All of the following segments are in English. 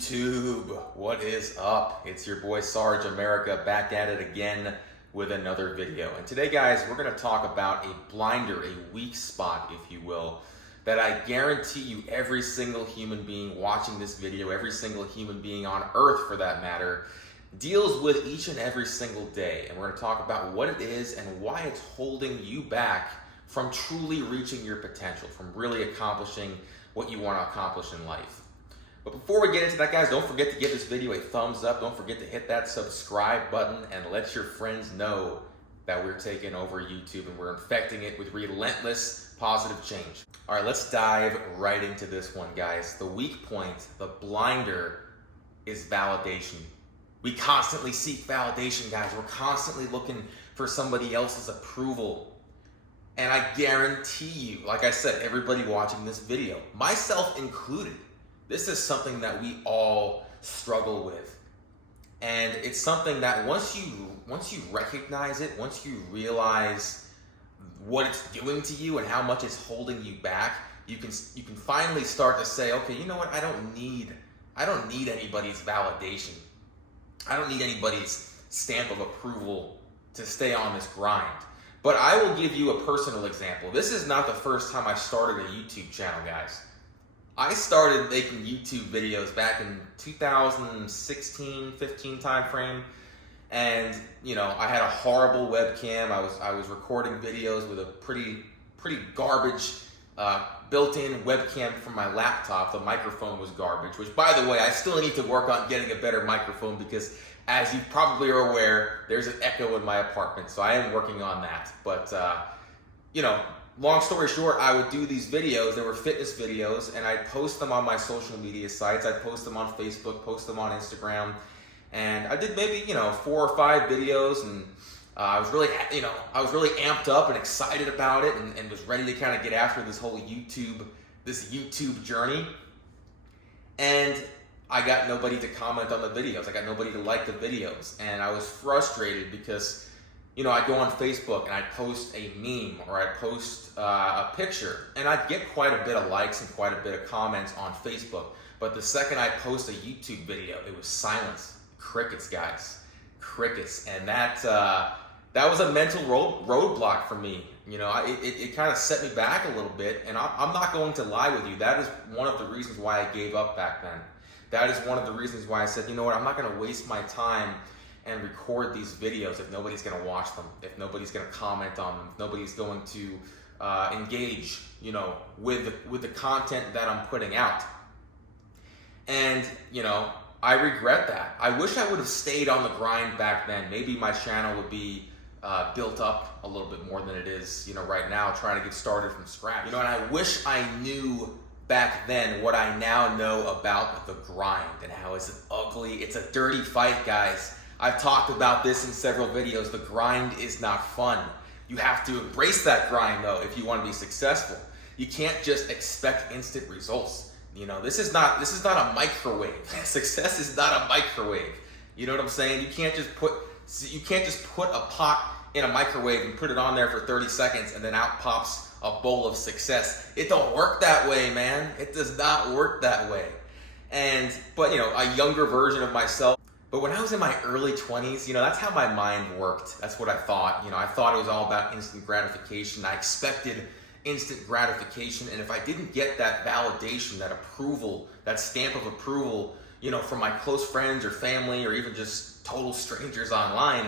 YouTube, what is up? It's your boy Sarge America back at it again with another video. And today, guys, we're going to talk about a blinder, a weak spot, if you will, that I guarantee you every single human being watching this video, every single human being on earth for that matter, deals with each and every single day. And we're going to talk about what it is and why it's holding you back from truly reaching your potential, from really accomplishing what you want to accomplish in life. But before we get into that, guys, don't forget to give this video a thumbs up. Don't forget to hit that subscribe button and let your friends know that we're taking over YouTube and we're infecting it with relentless positive change. All right, let's dive right into this one, guys. The weak point, the blinder, is validation. We constantly seek validation, guys. We're constantly looking for somebody else's approval. And I guarantee you, like I said, everybody watching this video, myself included, this is something that we all struggle with. And it's something that once you recognize it, once you realize what it's doing to you and how much it's holding you back, you can finally start to say, okay, you know what? I don't need anybody's validation. I don't need anybody's stamp of approval to stay on this grind. But I will give you a personal example. This is not the first time I started a YouTube channel, guys. I started making YouTube videos back in 2016, 15 timeframe. And, you know, I had a horrible webcam. I was recording videos with a pretty garbage built-in webcam from my laptop. The microphone was garbage, which, by the way, I still need to work on getting a better microphone because, as you probably are aware, there's an echo in my apartment. So I am working on that. But, you know, long story short, I would do these videos. They were fitness videos, and I'd post them on my social media sites. I'd post them on Facebook, post them on Instagram. And I did maybe, 4 or 5 videos, and I was really amped up and excited about it, and was ready to kind of get after this whole YouTube journey. And I got nobody to comment on the videos. I got nobody to like the videos, and I was frustrated because, I'd go on Facebook and I'd post a meme or I'd post a picture, and I'd get quite a bit of likes and quite a bit of comments on Facebook. But the second I post a YouTube video, it was silence. Crickets, guys. Crickets. And that was a mental roadblock for me. It kind of set me back a little bit, and I'm not going to lie with you. That is one of the reasons why I gave up back then. That is one of the reasons why I said, you know what, I'm not going to waste my time and record these videos if nobody's going to watch them, if nobody's going to comment on them, if nobody's going to engage, with the content that I'm putting out. And, I regret that. I wish I would have stayed on the grind back then. Maybe my channel would be built up a little bit more than it is, right now, trying to get started from scratch. And I wish I knew back then what I now know about the grind and how it's a dirty fight, guys. I've talked about this in several videos. The grind is not fun. You have to embrace that grind, though, if you want to be successful. You can't just expect instant results. This is not a microwave. Success is not a microwave. You know what I'm saying? You can't just put a pot in a microwave and put it on there for 30 seconds and then out pops a bowl of success. It don't work that way, man. It does not work that way. But a younger version of myself. But when I was in my early 20s, that's how my mind worked. That's what I thought. I thought it was all about instant gratification. I expected instant gratification, and if I didn't get that validation, that approval, that stamp of approval, from my close friends or family or even just total strangers online,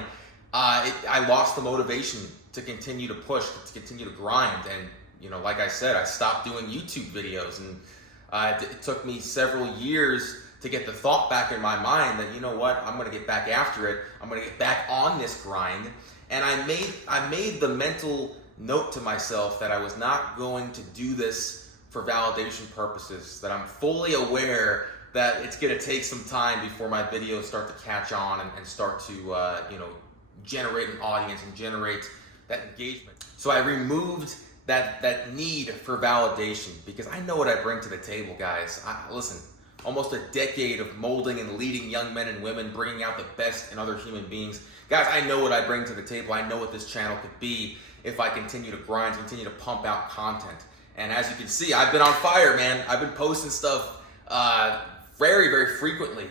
I lost the motivation to continue to push, to continue to grind. And like I said, I stopped doing YouTube videos, and it took me several years to get the thought back in my mind that, you know what, I'm going to get back after it. I'm going to get back on this grind. And I made the mental note to myself that I was not going to do this for validation purposes, that I'm fully aware that it's going to take some time before my videos start to catch on and start to, generate an audience and generate that engagement. So I removed that need for validation because I know what I bring to the table, guys. Listen, almost a decade of molding and leading young men and women, bringing out the best in other human beings. Guys, I know what I bring to the table. I know what this channel could be if I continue to grind, continue to pump out content. And as you can see, I've been on fire, man. I've been posting stuff very, very frequently,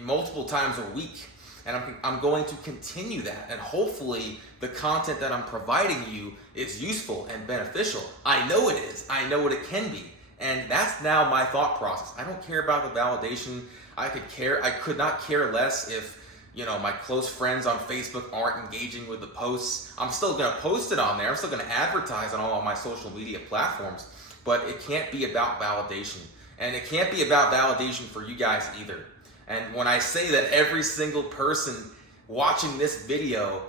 multiple times a week. And I'm going to continue that. And hopefully the content that I'm providing you is useful and beneficial. I know it is. I know what it can be. And that's now my thought process. I don't care about the validation. I could not care less if, my close friends on Facebook aren't engaging with the posts. I'm still going to post it on there. I'm still going to advertise on all of my social media platforms. But it can't be about validation. And it can't be about validation for you guys either. And when I say that every single person watching this video,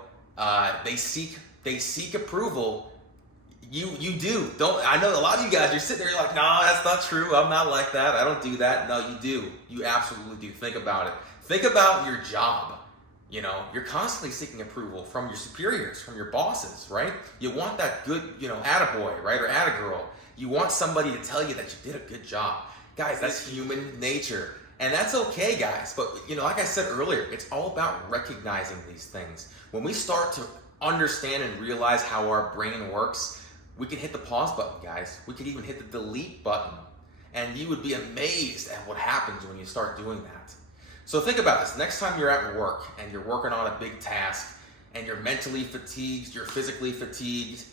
they seek approval, you do. I know a lot of you guys, you're sitting there, you're like, no, that's not true. I'm not like that. I don't do that. No, you do. You absolutely do. Think about it. Think about your job. You're constantly seeking approval from your superiors, from your bosses, right? You want that good, attaboy, right? Or attagirl. You want somebody to tell you that you did a good job. Guys, that's human nature. And that's okay, guys. But, like I said earlier, it's all about recognizing these things. When we start to understand and realize how our brain works, we can hit the pause button, guys. We could even hit the delete button. And you would be amazed at what happens when you start doing that. So think about this. Next time you're at work and you're working on a big task and you're mentally fatigued, you're physically fatigued,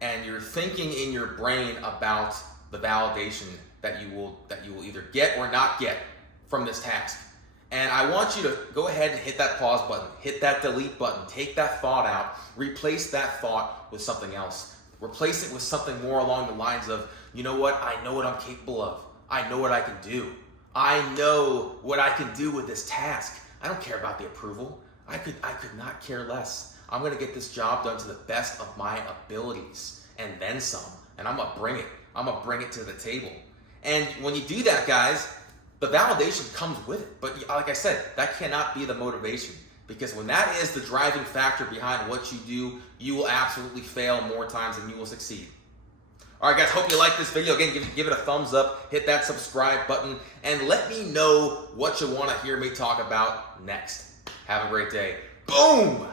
and you're thinking in your brain about the validation that you will either get or not get from this task. And I want you to go ahead and hit that pause button, hit that delete button, take that thought out, replace that thought with something else. Replace it with something more along the lines of, you know what, I know what I'm capable of. I know what I can do. I know what I can do with this task. I don't care about the approval. I could not care less. I'm gonna get this job done to the best of my abilities and then some. And I'm gonna bring it. I'm gonna bring it to the table. And when you do that, guys, the validation comes with it. But like I said, that cannot be the motivation, because when that is the driving factor behind what you do, you will absolutely fail more times than you will succeed. All right, guys, hope you like this video. Again, give it a thumbs up, hit that subscribe button, and let me know what you want to hear me talk about next. Have a great day. Boom!